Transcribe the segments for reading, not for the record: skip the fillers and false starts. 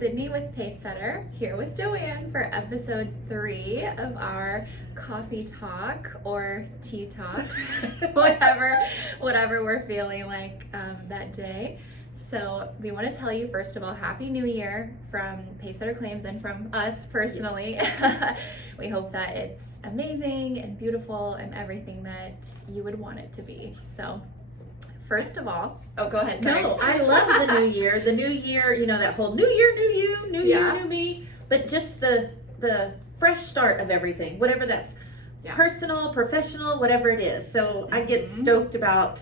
Sydney with Pacesetter, here with Joanne for episode 3 of our coffee talk or tea talk, whatever we're feeling like that day. So we want to tell you, first of all, Happy New Year from Pacesetter Claims and from us personally. Yes. We hope that it's amazing and beautiful and everything that you would want it to be. So first of all, go ahead. Sorry. No, I love the new year. The new year, you know, that whole new year, new you, new year, new me. But just the fresh start of everything, whatever that's personal, professional, whatever it is. So I get stoked about,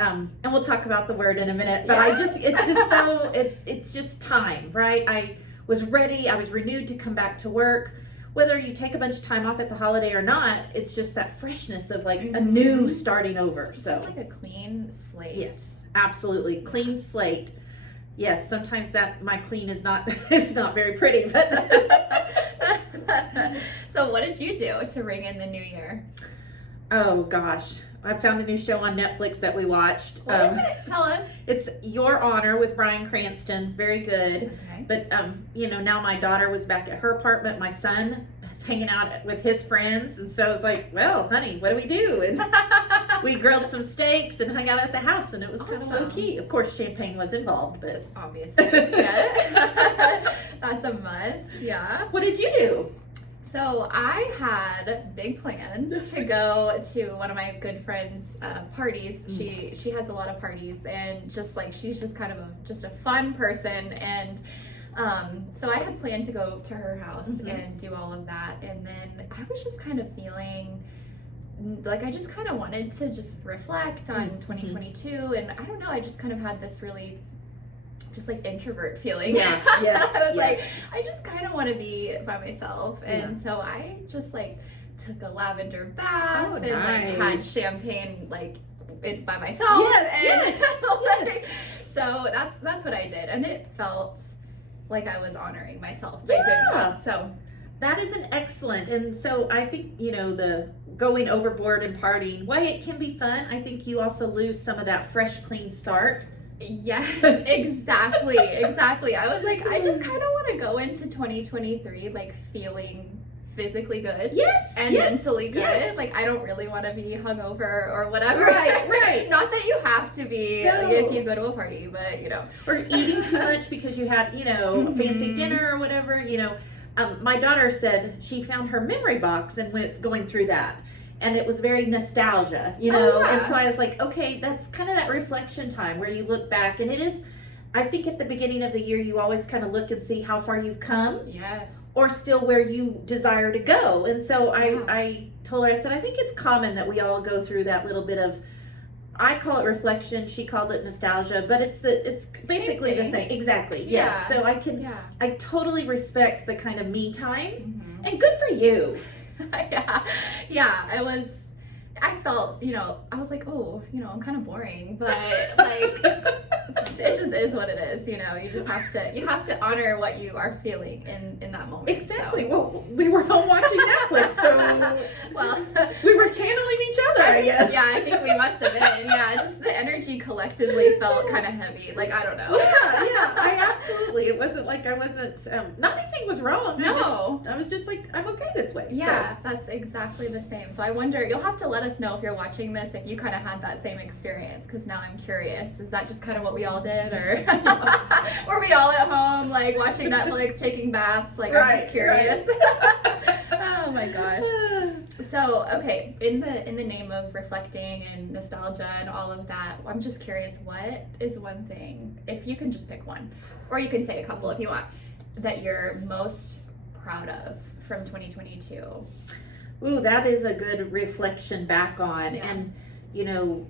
and we'll talk about the word in a minute. But it's just time, right? I was ready. I was renewed to come back to work. Whether you take a bunch of time off at the holiday or not, it's just that freshness of like a new starting over. It's just like a clean slate. Yes, absolutely. Clean slate. Yes, sometimes that my clean is not very pretty, but So what did you do to ring in the new year? Oh gosh. I found a new show on Netflix that we watched. What is it? Tell us. It's Your Honor with Bryan Cranston. Very good. Okay. But you know, now my daughter was back at her apartment. My son is hanging out with his friends, and so I was like, "Well, honey, what do we do?" And we grilled some steaks and hung out at the house, and it was kind of low key. Of course, champagne was involved, but obviously, yeah. That's a must. Yeah. What did you do? So I had big plans to go to one of my good friends' parties. She has a lot of parties, and she's just kind of a fun person, and so I had planned to go to her house and do all of that, and then I was just kind of feeling like I just kind of wanted to just reflect on 2022, and I don't know, I just kind of had this really just like introvert feeling. Yeah. Yes. I was like, I just kind of want to be by myself, and so I just like took a lavender bath and like had champagne like by myself. Yes. So that's what I did, and it felt like I was honoring myself by doing that. So that is an excellent, and so I think, you know, the going overboard and partying, while it can be fun, I think you also lose some of that fresh, clean start. Yes, exactly. I was like, I just kind of want to go into 2023 like feeling physically good. Yes. And mentally good. Yes. Like I don't really want to be hungover or whatever. Right. Not that you have to be if you go to a party, but you know. Or eating too much because you had, you know, a fancy dinner or whatever, you know. My daughter said she found her memory box and was going through that. And it was very nostalgia, you know, and so I was like, okay, that's kind of that reflection time where you look back, and it is, I think at the beginning of the year, you always kind of look and see how far you've come. Yes. Or still where you desire to go. And so I told her, I said, I think it's common that we all go through that little bit of, I call it reflection, she called it nostalgia, but it's basically the same. Exactly. Yeah. Yes. So I totally respect the kind of me time, and good for you. I felt, you know, I was like, oh, you know, I'm kind of boring, but like it just is what it is, you know. You just have to honor what you are feeling in that moment. Exactly. So. Well, we were home watching Netflix, so we were channeling each other, I guess. Yeah, I think we must have been. Yeah, just the energy collectively felt kind of heavy. Like, I don't know. Yeah, I absolutely. It wasn't like I wasn't, not anything was wrong. No. I was just like, I'm okay this way. Yeah, that's exactly the same. So I wonder, you'll have to let us know if you're watching this, if you kind of had that same experience, because now I'm curious. Is that just kind of what we all did, or were we all at home like watching Netflix, taking baths? Like, I'm just curious. Oh my gosh. So okay, in the name of reflecting and nostalgia and all of that, I'm just curious, what is one thing, if you can just pick one, or you can say a couple if you want, that you're most proud of from 2022? Ooh, that is a good reflection back on. Yeah. And, you know,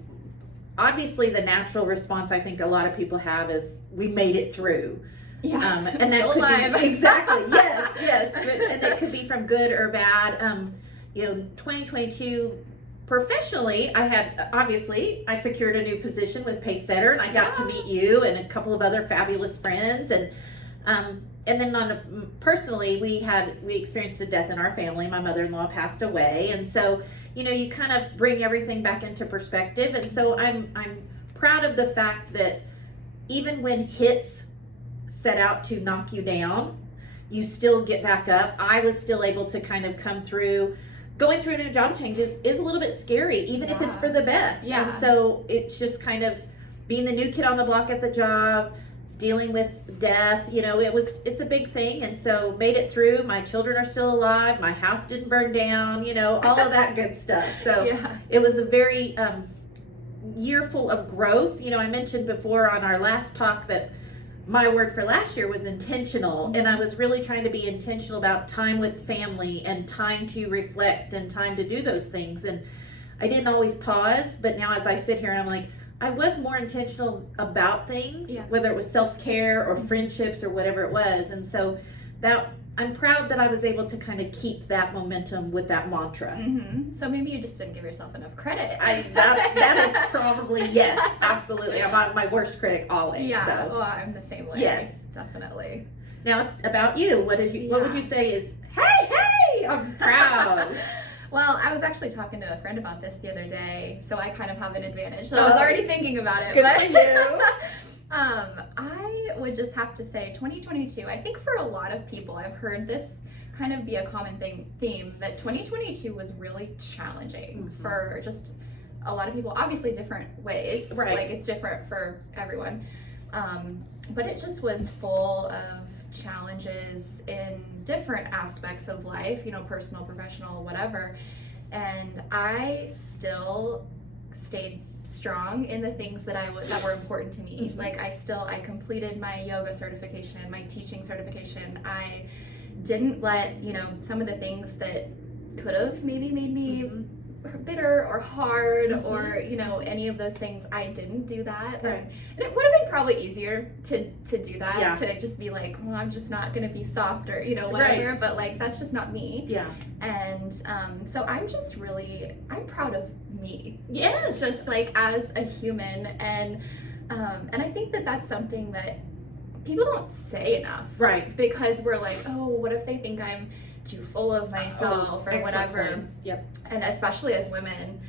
obviously the natural response I think a lot of people have is we made it through. Yeah, and that still could alive. Be, exactly, yes. And it could be from good or bad. You know, 2022, professionally, I secured a new position with Pacesetter, and I got to meet you and a couple of other fabulous friends, and then personally, we experienced a death in our family. My mother-in-law passed away, and so, you know, you kind of bring everything back into perspective. And so I'm proud of the fact that even when hits set out to knock you down, you still get back up. I was still able to kind of come through. Going through a new job change is a little bit scary, even if it's for the best. Yeah. And so it's just kind of being the new kid on the block at the job, dealing with death, it's a big thing. And so made it through. My children are still alive. My house didn't burn down, all of that good stuff. So it was a very year full of growth. I mentioned before on our last talk that my word for last year was intentional, and I was really trying to be intentional about time with family and time to reflect and time to do those things. And I didn't always pause, but now as I sit here, I'm like, I was more intentional about things, whether it was self-care or friendships or whatever it was. And so that I'm proud that I was able to kind of keep that momentum with that mantra. Mm-hmm. So maybe you just didn't give yourself enough credit. That is probably, yes, absolutely. I'm my worst critic always. Yeah, so. well, I'm the same way. Yes. Definitely. Now, about you, what would you say is, hey, I'm proud? Well, I was actually talking to a friend about this the other day, so I kind of have an advantage. So I was already thinking about it. Good for you. I would just have to say 2022, I think for a lot of people, I've heard this kind of be a common theme that 2022 was really challenging for just a lot of people, obviously different ways. Right. Like it's different for everyone. But it just was full of challenges in different aspects of life, personal, professional, whatever. And I still stayed strong in the things that were important to me. Like I completed my yoga certification, my teaching certification. I didn't let, some of the things that could have maybe made me bitter or hard or any of those things, I didn't do that. Right. And it would have been probably easier to do that, to just be like, well, I'm just not gonna be soft or whatever. Right. But like that's just not me. Yeah. And so I'm proud of me. Yes. Just like as a human, and I think that that's something that people don't say enough. Right. Because we're like, oh, what if they think I'm too full of myself or whatever. Point. Yep. And especially as women,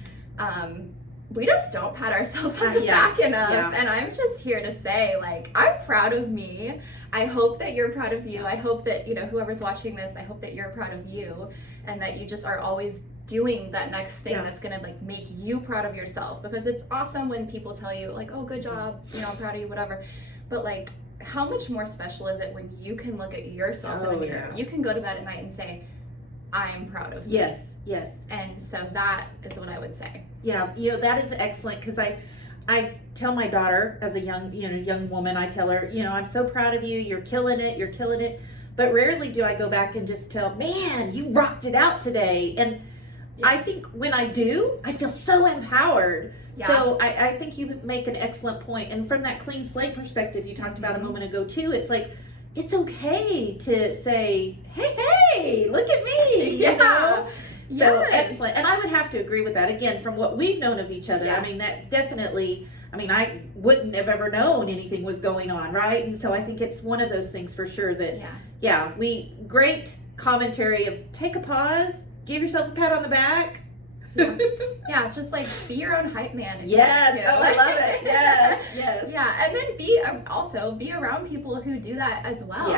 we just don't pat ourselves on the back enough. Yeah. And I'm just here to say, like, I'm proud of me. I hope that you're proud of you. I hope that, whoever's watching this, I hope that you're proud of you and that you just are always doing that next thing that's gonna like make you proud of yourself, because it's awesome when people tell you like, oh, good job, I'm proud of you, whatever. But like, how much more special is it when you can look at yourself in the mirror? You can go to bed at night and say, I'm proud of me. Yes. And so that is what I would say. Yeah, that is excellent, because I tell my daughter as a young woman, I tell her, I'm so proud of you. You're killing it. But rarely do I go back and just tell, man, you rocked it out today. And I think when I do, I feel so empowered. Yeah. So I think you make an excellent point. And from that clean slate perspective you talked about a moment ago too, it's like, it's okay to say, hey, look at me. So excellent. And I would have to agree with that. Again, from what we've known of each other, I mean, that definitely, I wouldn't have ever known anything was going on, right? And so I think it's one of those things for sure that, great commentary of take a pause, give yourself a pat on the back. Yeah, just like be your own hype man. Yes, I love it. Yes. Yeah, and then be around people who do that as well.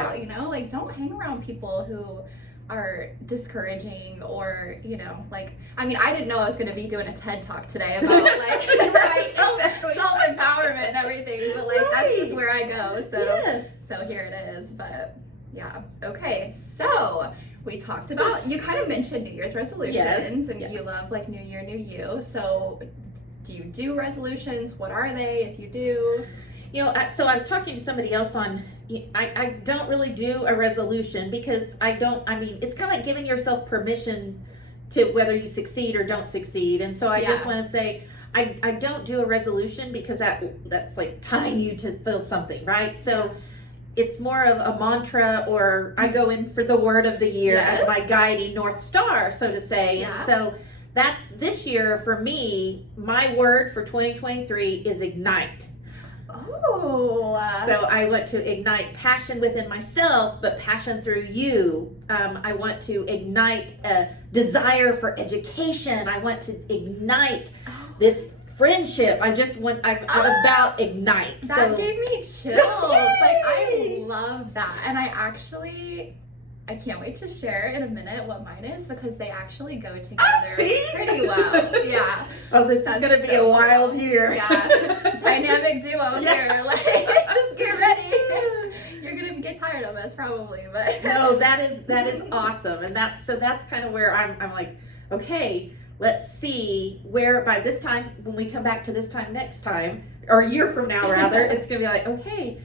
Like don't hang around people who are discouraging or I didn't know I was going to be doing a TED talk today about like self-empowerment and everything, but like that's just where I go. So here it is. But yeah, okay, so we talked about, you kind of mentioned New Year's resolutions, and you love like New Year, New You. So do you do resolutions? What are they if you do? So I was talking to somebody else on, I don't really do a resolution because it's kind of like giving yourself permission to whether you succeed or don't succeed. And so I just want to say, I don't do a resolution because that's like tying you to feel something, right? So it's more of a mantra, or I go in for the word of the year as my guiding North Star, so to say. Yeah. And so that this year for me, my word for 2023 is ignite. Oh. So I want to ignite passion within myself, but passion through you. I want to ignite a desire for education. I want to ignite this friendship. I'm about ignite. That gave me chills. Like, I love that. And I can't wait to share in a minute what mine is, because they actually go together pretty well. Yeah. Oh, this is going to be a wild year. Yeah. Dynamic duo here. Like, just get ready. You're going to get tired of us probably, but. No, that is awesome. And that's kind of where I'm like, okay, let's see where by this time, when we come back to this time next time, or a year from now rather, it's going to be like, okay,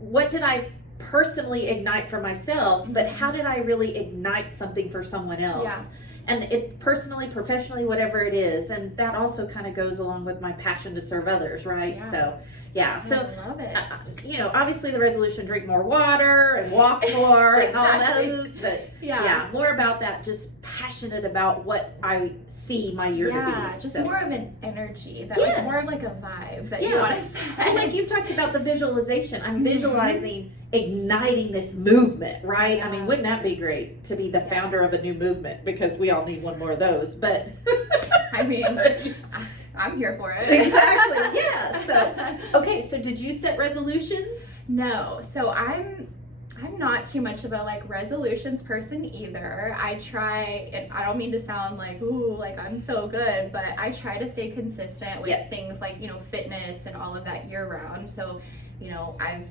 what did I personally ignite for myself, but how did I really ignite something for someone else? Yeah. And it personally, professionally, whatever it is, and that also kind of goes along with my passion to serve others, right? Yeah. So yeah, so I love it. Obviously the resolution: drink more water and walk more and all Exactly. those, but yeah, more about that. Just passionate about what I see my year to be. Yeah, just so. more of an energy, that Yes. like, more of like a vibe that you want to set. Like you talked about the visualization. I'm visualizing igniting this movement, right? Yeah. I mean, wouldn't that be great to be the founder of a new movement? Because we all need one more of those. But I mean, I'm here for it. Exactly. Yeah. So okay. So did you set resolutions? No. So I'm not too much of a like resolutions person either. I try, and I don't mean to sound like, ooh, like I'm so good, but I try to stay consistent with things like, fitness and all of that year round. So, I've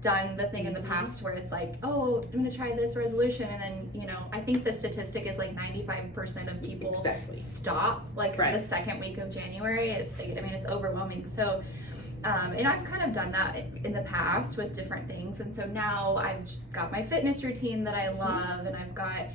done the thing in the past where it's like, oh, I'm going to try this resolution. And then, I think the statistic is like 95% of people stop like the second week of January. It's overwhelming. So, and I've kind of done that in the past with different things. And so now I've got my fitness routine that I love, and I've got,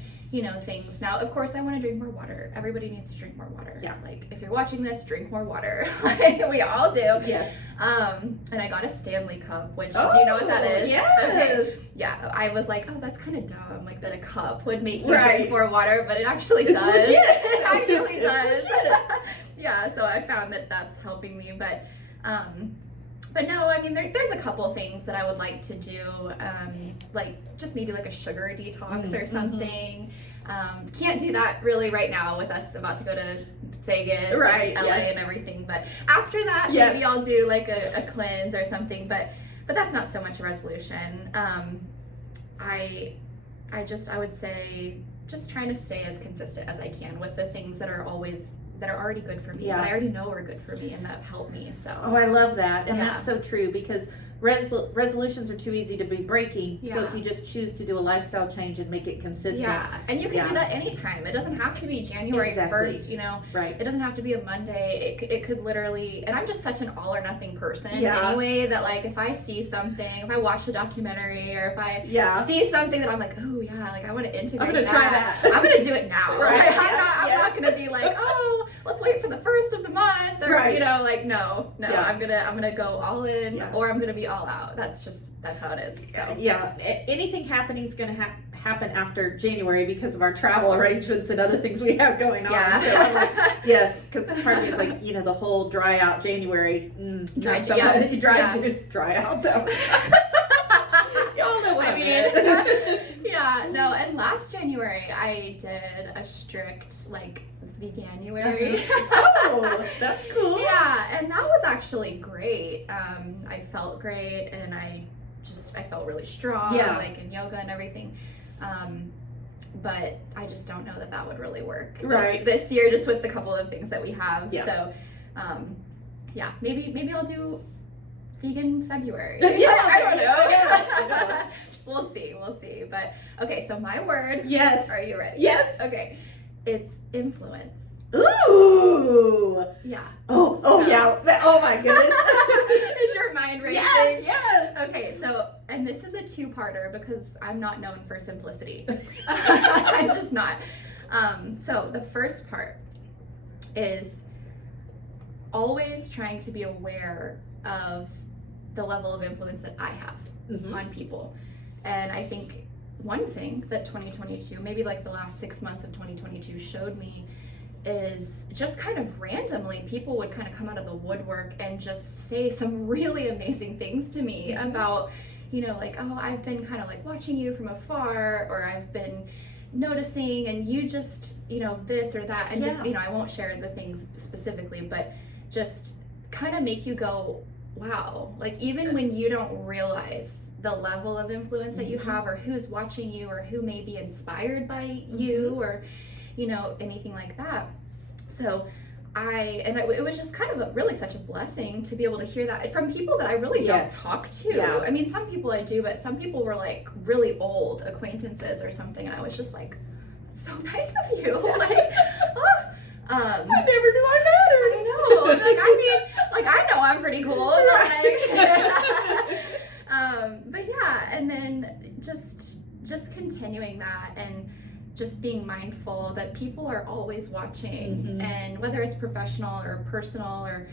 things. Now, of course, I want to drink more water. Everybody needs to drink more water. Yeah. Like, if you're watching this, drink more water. Like, we all do. Yes. And I got a Stanley Cup, which, do you know what that is? Yes. Okay. Yeah, I was like, oh, that's kind of dumb, like that a cup would make you drink more water, but it actually does. Legit. It actually does. Yeah, so I found that that's helping me, but no, I mean, there's a couple things that I would like to do, like just maybe like a sugar detox or something. Can't do that really right now with us about to go to Vegas, and LA and everything, but after that, maybe I'll do like a cleanse or something, but that's not so much a resolution. I would say just trying to stay as consistent as I can with the things that are already good for me, that I already know are good for me and that help me. So I love that, and that's so true, because resolutions are too easy to be breaking. So if you just choose to do a lifestyle change and make it consistent, and you can do that anytime. It doesn't have to be January 1st. Right. It doesn't have to be a Monday. It could literally, and I'm just such an all or nothing person anyway, that like if I see something, if I watch a documentary, or if I see something that I'm like, oh yeah, like I want to integrate try that. I'm gonna do it now. Right. Like, I'm not gonna be like, oh, let's wait for the first of the month, or like no. I'm gonna go all in, or I'm gonna be all out. That's how it is. So anything happening is going to happen after January because of our travel arrangements and other things we have going on. So I'm like, yes, because part of me is like, the whole dry out January. Dry out though. Y'all know what I mean. And last January I did a strict like veganuary. Oh, that's cool. Yeah, and that was actually great. I felt great, and I felt really strong, like in yoga and everything. But I just don't know that would really work this year, just with the couple of things that we have. So, maybe I'll do vegan February. I don't know. We'll see. But okay, so my word. Yes. Are you ready? Yes. Okay. It's influence. Ooh. Yeah. Oh yeah. Oh my goodness. Is your mind racing? Yes. Okay, so, and this is a two-parter because I'm not known for simplicity. I'm just not. So the first part is always trying to be aware of the level of influence that I have on people. And I think one thing that 2022, maybe like the last 6 months of 2022 showed me, is just kind of randomly people would kind of come out of the woodwork and just say some really amazing things to me about, like, oh, I've been kind of like watching you from afar, or I've been noticing, and you just, this or that, and just, I won't share the things specifically, but just kind of make you go, wow, like even when you don't realize the level of influence that you have, or who's watching you, or who may be inspired by you, or anything like that. So it was just kind of really such a blessing to be able to hear that from people that I really don't talk to. Yeah. I mean, some people I do, but some people were like really old acquaintances or something, and I was just like, that's so nice of you. Like, I never knew I mattered. I know. Like I know I'm pretty cool. But yeah, and then just continuing that, and just being mindful that people are always watching, and whether it's professional or personal or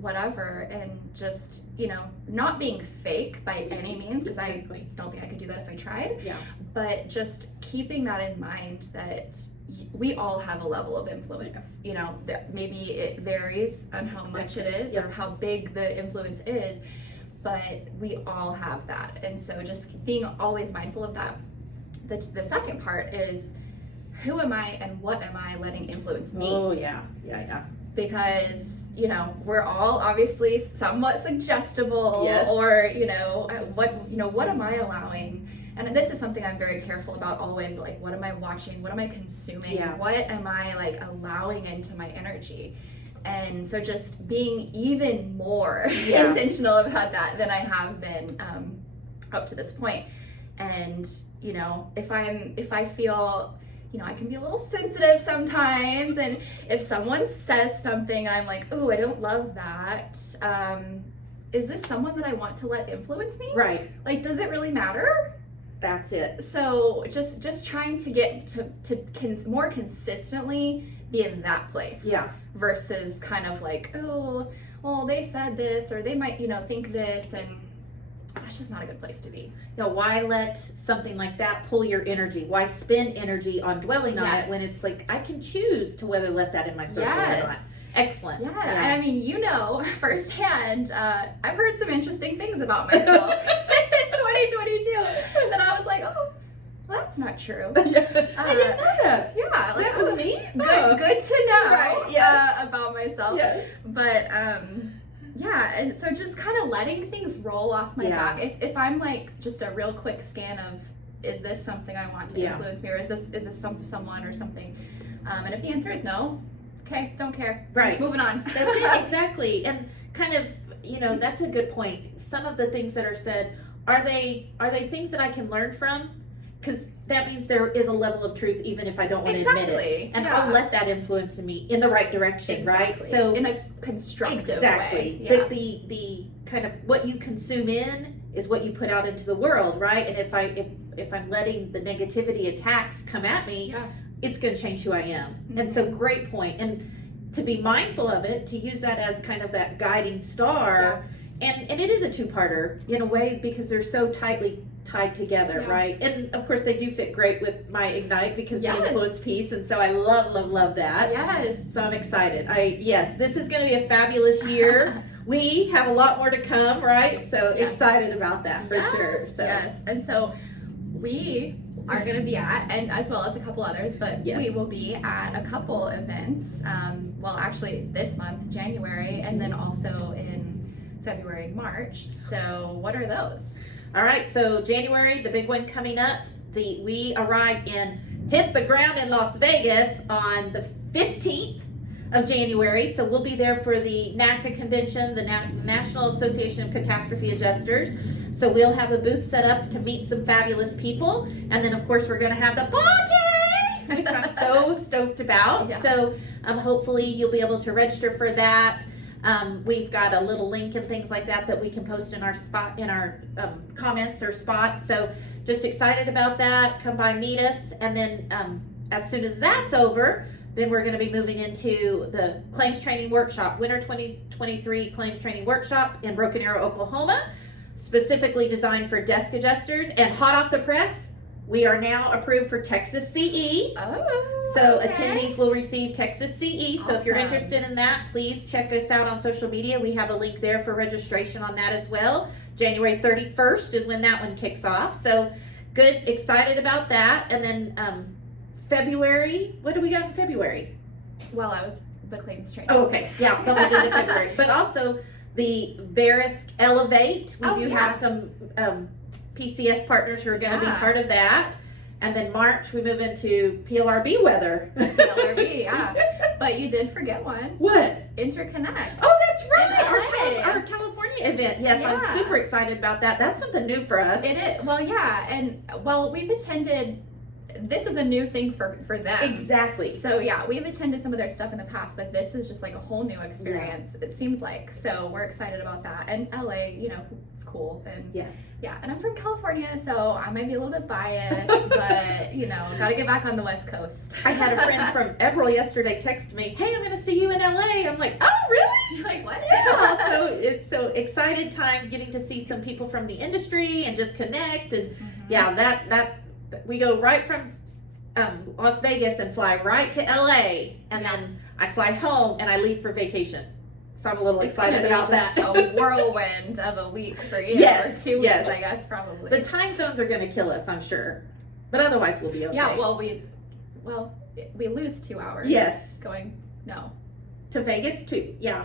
whatever, and just not being fake by any means, because I don't think I could do that if I tried. Yeah. But just keeping that in mind, that we all have a level of influence. Maybe it varies on how much it is or how big the influence is, but we all have that. And so just being always mindful of that. The second part is, who am I and what am I letting influence me? Oh yeah. Because we're all obviously somewhat suggestible, or what am I allowing? And this is something I'm very careful about always, but like, what am I watching? What am I consuming? What am I like allowing into my energy? And so just being even more intentional about that than I have been up to this point. And if I feel I can be a little sensitive sometimes, and if someone says something and I'm like, ooh, I don't love that, is this someone that I want to let influence me? Right. Like, does it really matter? That's it. So just trying to get to more consistently be in that place. Yeah. Versus kind of like, oh, well, they said this, or they might, think this, and that's just not a good place to be. Why let something like that pull your energy? Why spend energy on dwelling on it when it's like, I can choose to whether let that in my social or not. Excellent. Yeah. And I mean, firsthand, I've heard some interesting things about myself in 2022 that I was like, oh, well, that's not true. I didn't know that. Yeah. Like, that was me? Good to know right, about myself. Yes. But, yeah, and so just kind of letting things roll off my back. If I'm like just a real quick scan of, is this something I want to influence me, or is this someone or something? And if the answer is no, okay, don't care. Right. Moving on. That's it, exactly. And kind of, that's a good point. Some of the things that are said, are they things that I can learn from? Because that means there is a level of truth, even if I don't want to admit it. And I'll let that influence me in the right direction, right? So in a constructive way. Yeah. But the kind of what you consume in is what you put out into the world, right? And if I'm letting the negativity attacks come at me, it's going to change who I am. And so great point. And to be mindful of it, to use that as kind of that guiding star. And it is a two-parter in a way, because they're so tightly tied together, right? And of course they do fit great with my Ignite, because the influence piece, and so I love that. Yes. So I'm excited. This is going to be a fabulous year. We have a lot more to come, right? So excited about that for sure. So and so we are going to be at, and as well as a couple others, but we will be at a couple events, well, actually this month, January, and then also in February and March. So what are those? All right, so January, the big one coming up, we arrive hit the ground in Las Vegas on the 15th of January. So we'll be there for the NACA convention, the National Association of Catastrophe Adjusters. So we'll have a booth set up to meet some fabulous people. And then of course we're gonna have the party, which I'm so stoked about. So hopefully you'll be able to register for that. We've got a little link and things like that we can post in our comments or spot. So just excited about that. Come by, meet us. And then as soon as that's over, then we're going to be moving into the claims training workshop, winter 2023 claims training workshop in Broken Arrow, Oklahoma, specifically designed for desk adjusters. And hot off the press, we are now approved for Texas CE. So attendees will receive Texas CE. So if you're interested in that, please check us out on social media. We have a link there for registration on that as well. January 31st is when that one kicks off. So good, excited about that. And then February, what do we got in February? Well, I was the claims training. Oh, okay. Yeah, that was into February. But also the Verisk Elevate. We do have some PCS partners who are going to be part of that. And then March, we move into PLRB weather. PLRB, yeah. But you did forget one. What? Interconnect. Oh, that's right. In Our California event. Yes, Yeah. I'm super excited about that. That's something new for us. It is. Well, yeah. And, well, we've attended, this is a new thing for them. Exactly. So, yeah, we've attended some of their stuff in the past, but this is just like a whole new experience, it seems like. So, we're excited about that. And LA, you know, it's cool. And yes. Yeah, and I'm from California, so I might be a little bit biased, but, you know, got to get back on the West Coast. I had a friend from Eberl yesterday text me, hey, I'm going to see you in LA. I'm like, oh, really? You're like, what? Yeah, so it's so excited times getting to see some people from the industry and just connect. And yeah, that we go right from Las Vegas and fly right to LA. And then I fly home and I leave for vacation. So I'm a little excited about that. A whirlwind of a week for you, yes, or 2 weeks, I guess, probably. The time zones are going to kill us, I'm sure, but otherwise we'll be okay. Yeah, well, we lose 2 hours. Yes. No, to Vegas too. Yeah.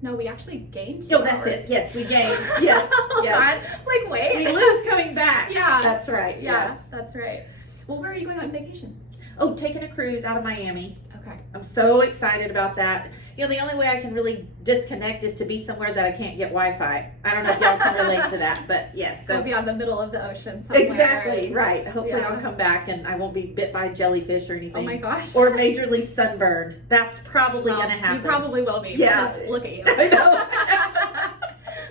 No, we actually gained 2 hours. No, that's it. Yes, we gained. Yes. Hold on. It's like, wait. We lose coming back. Yeah. That's right. Yeah, yes. that's right. Well, where are you going on vacation? Oh, taking a cruise out of Miami. Okay. I'm so excited about that. You know, the only way I can really disconnect is to be somewhere that I can't get Wi-Fi. I don't know if y'all can relate to that, but yes. So be on the middle of the ocean somewhere. Exactly, right. Hopefully I'll come back and I won't be bit by jellyfish or anything. Oh my gosh. Or majorly sunburned. That's probably going to happen. You probably will be. Yeah. Because look at you. I know.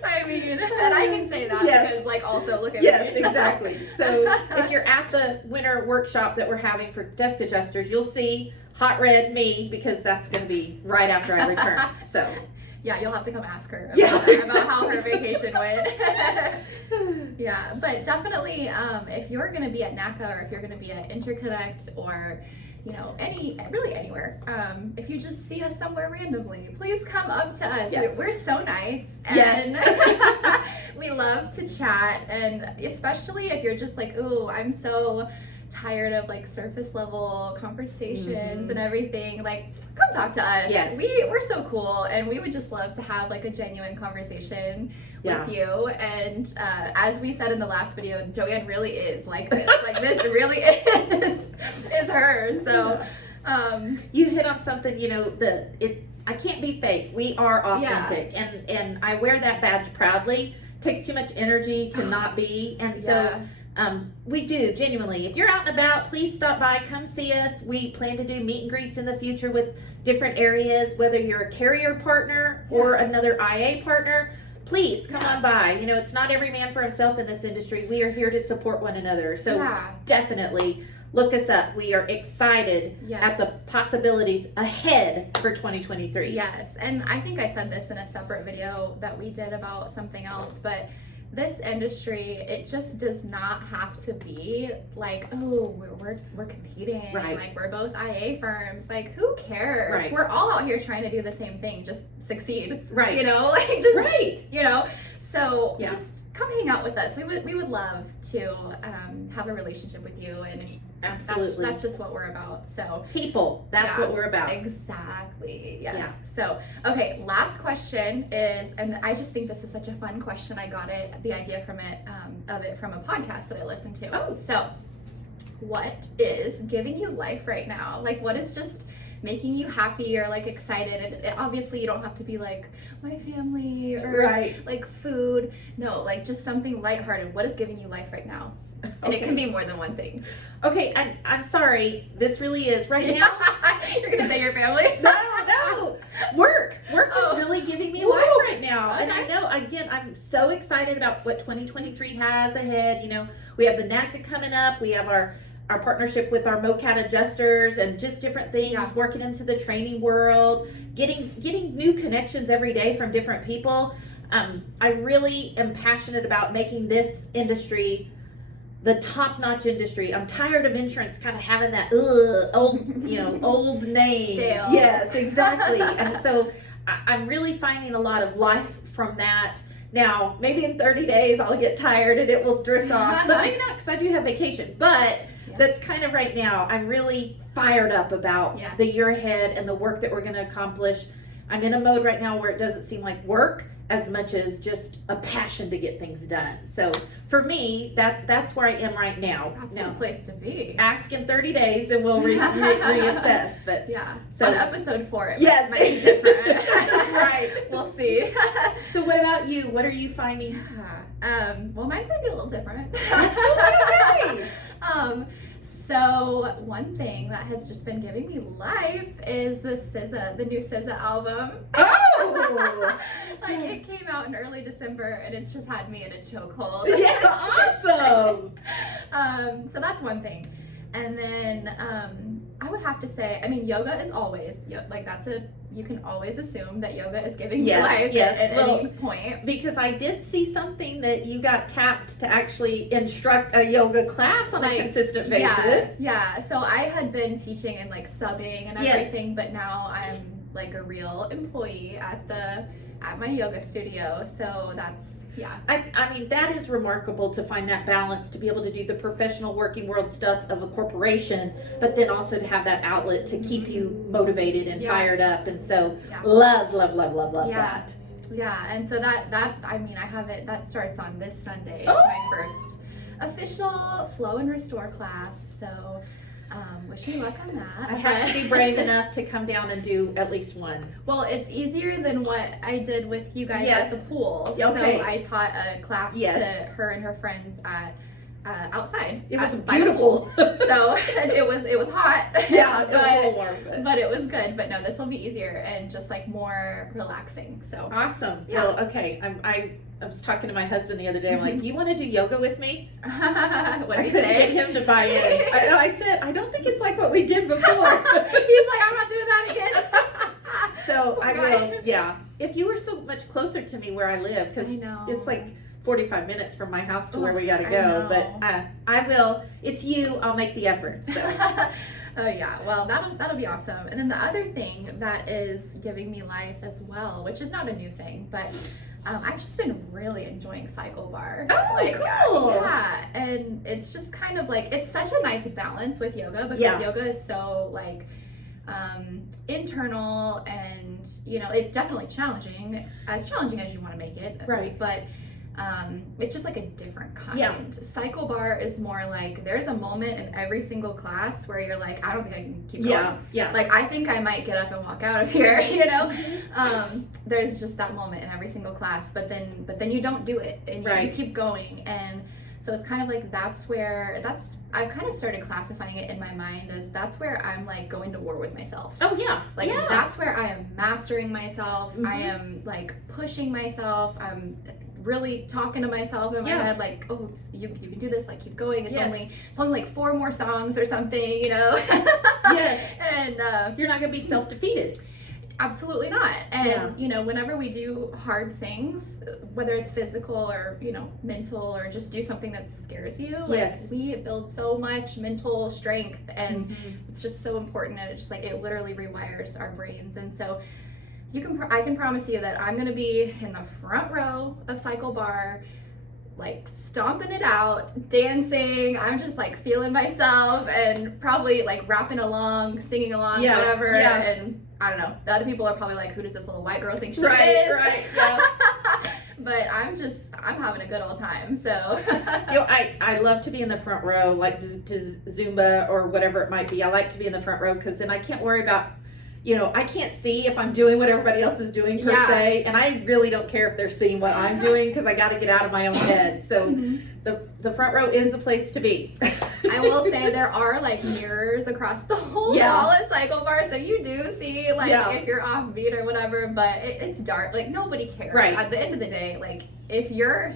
I mean, and I can say that because, like, also look at me. Yes, exactly. So if you're at the winter workshop that we're having for desk adjusters, you'll see hot red me because that's going to be right after I return. So yeah, you'll have to come ask her about how her vacation went. Yeah, but definitely, if you're going to be at NACA or if you're going to be at Interconnect or, you know, really anywhere, if you just see us somewhere randomly, please come up to us. Yes. We're so nice, and yes. we love to chat, and especially if you're just like, ooh, I'm so tired of like surface level conversations and everything, like, come talk to us. Yes. We're so cool, and we would just love to have like a genuine conversation with you. And as we said in the last video, Joanne really is like this. Like, this really is her. So you hit on something, you know, I can't be fake. We are authentic, and I wear that badge proudly. It takes too much energy to not be, and so we do, genuinely. If you're out and about, please stop by, come see us. We plan to do meet and greets in the future with different areas, whether you're a carrier partner or another IA partner. Please come on by. You know, it's not every man for himself in this industry. We are here to support one another. So definitely look us up. We are excited at the possibilities ahead for 2023. Yes, and I think I said this in a separate video that we did about something else, but this industry, it just does not have to be like, oh, we're competing, like we're both IA firms. Like, who cares? We're all out here trying to do the same thing, just succeed. You know, like, just you know. So just come hang out with us. We would love to have a relationship with you, and absolutely, that's just what we're about. So people, that's what we're about. Exactly. Yes. So okay, last question is, and I just think this is such a fun question. I got the idea from it from a podcast that I listened to. Oh. So what is giving you life right now? Like, what is just making you happy or like excited? And obviously you don't have to be like my family or like food. No, like just something lighthearted. What is giving you life right now? And it can be more than one thing. Okay, I'm sorry. This really is right now. You're gonna say your family? No. Work is really giving me life right now. And I know, again, I'm so excited about what 2023 has ahead. You know, we have the NACA coming up. We have our partnership with our MoCat adjusters and just different things, working into the training world, getting new connections every day from different people. I really am passionate about making this industry the top-notch industry. I'm tired of insurance kind of having that old name. Stale. Yes, exactly. And so I'm really finding a lot of life from that, Now, maybe in 30 days I'll get tired and it will drift off, but maybe not because I do have vacation. But that's kind of right now. I'm really fired up about the year ahead and the work that we're going to accomplish. I'm in a mode right now where it doesn't seem like work as much as just a passion to get things done. So for me, that's where I am right now. That's the place to be. Ask in 30 days and we'll reassess. But so on episode 4, it yes, might be different. Right. We'll see. So what about you? What are you finding? Well, mine's gonna be a little different. That's totally okay. So one thing that has just been giving me life is the new SZA album. Oh! Like it came out in early December and it's just had me in a chokehold. Yeah, awesome. So that's one thing. And then I would have to say, I mean, yoga is always, like you can always assume that yoga is giving you life at any point. Because I did see something that you got tapped to actually instruct a yoga class on a consistent basis. Yeah. So I had been teaching and like subbing and everything, but now I'm like a real employee at my yoga studio. So that's, I mean, that is remarkable to find that balance, to be able to do the professional working world stuff of a corporation, but then also to have that outlet to keep you motivated and fired up. And so love that. Yeah. And so that I mean, I have it, that starts on this Sunday. It's my first official Flow and Restore class. So wish me luck on that. I have to be brave enough to come down and do at least one. Well, it's easier than what I did with you guys at the pool. Okay. So I taught a class to her and her friends at outside. It was beautiful. So and it was hot. Yeah, it was a little warm, but it was good. But no, this will be easier and just like more relaxing. So awesome. Yeah. Well, okay. I was talking to my husband the other day. I'm like, you want to do yoga with me? What did he say? I couldn't get him to buy in. I said, I don't think it's like what we did before. He's like, I'm not doing that again. So I will, If you were so much closer to me where I live, because it's like 45 minutes from my house to where we got to go. But I will. It's you. I'll make the effort. So. Oh yeah, well that'll be awesome. And then the other thing that is giving me life as well, which is not a new thing, but I've just been really enjoying Cycle Bar. Oh, cool. Yeah, and it's just kind of like, it's such a nice balance with yoga because yoga is so like internal and, it's definitely challenging as you want to make it. Right. But it's just like a different kind. Yeah. Cycle Bar is more like there's a moment in every single class where you're like, I don't think I can keep going. Yeah. Like I think I might get up and walk out of here, There's just that moment in every single class, but then you don't do it and you keep going. And so it's kind of like I've kind of started classifying it in my mind as that's where I'm like going to war with myself. Oh yeah. That's where I am mastering myself. I am like pushing myself. I'm really talking to myself in my head like, oh, you can do this, like keep going. It's only like 4 more songs or something, Yes. And you're not gonna be self-defeated. Absolutely not. And whenever we do hard things, whether it's physical or mental or just do something that scares you, we build so much mental strength, and it's just so important. And it's just like it literally rewires our brains. And so I can promise you that I'm gonna be in the front row of Cycle Bar, like stomping it out, dancing. I'm just like feeling myself and probably like rapping along, singing along, whatever. And I don't know. The other people are probably like, who does this little white girl think she is? Right. Yeah. But I'm having a good old time. So I love to be in the front row, like to Zumba or whatever it might be. I like to be in the front row because then I can't worry about, I can't see if I'm doing what everybody else is doing per se, and I really don't care if they're seeing what I'm doing because I got to get out of my own head. So the front row is the place to be. I will say there are like mirrors across the whole wall at Cycle Bar, so you do see like if you're off beat or whatever, but it's dark. Like nobody cares. Right. At the end of the day, like if you're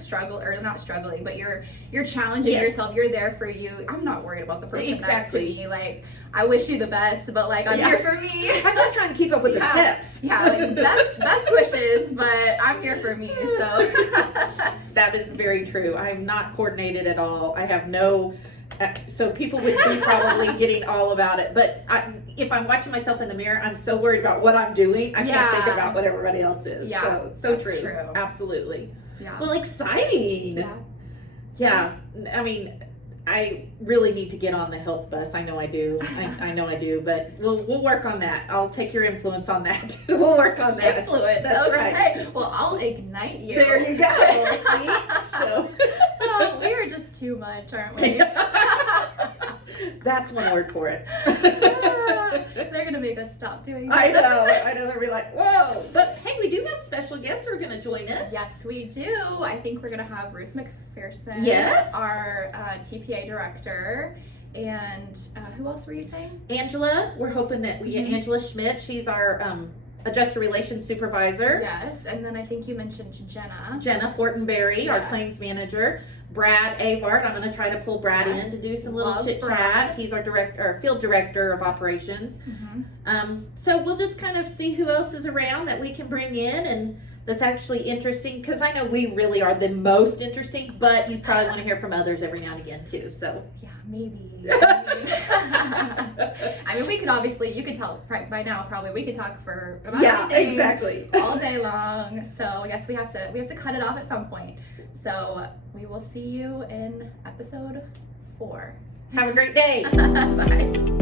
not struggling, but you're challenging yourself, you're there for you. I'm not worried about the person next to me. Like I wish you the best, but like I'm here for me. I'm just trying to keep up with the steps. Yeah, like best wishes, but I'm here for me. So that is very true. I'm not coordinated at all. I have no. So people would be probably getting all about it, but if I'm watching myself in the mirror, I'm so worried about what I'm doing. I can't think about what everybody else is. Yeah, so true. Absolutely. Yeah. Well, exciting. Yeah. Yeah. I mean, I really need to get on the health bus. I know I do. I know I do, but we'll work on that. I'll take your influence on that. We'll work on that. Influence. That's okay. right. Well, I'll ignite you. There you go. See? So Oh, we are just too much, aren't we? that's one word for it. They're gonna make us stop doing this. I know. They'll be like, whoa. But hey, we do have special guests who are going to join us. Yes, we do. I think we're gonna have Ruth McPherson, Yes. our TPA director, and who else were you saying? Angela. We're hoping that we get Angela Schmidt. She's our adjuster relations supervisor. Yes, and then I think you mentioned Jenna. Jenna Fortenberry, our Yeah. claims manager. Brad Avart. I'm going to try to pull Brad Yes. in to do some little Love chit Brad. chat. He's our field director of operations. Mm-hmm. So we'll just kind of see who else is around that we can bring in and that's actually interesting, because I know we really are the most interesting, but you probably want to hear from others every now and again too. So Yeah, maybe. I mean, we could obviously, you could tell right by now probably we could talk for about anything exactly. all day long. So yes, we have to cut it off at some point. So we will see you in episode 4. Have a great day. Bye.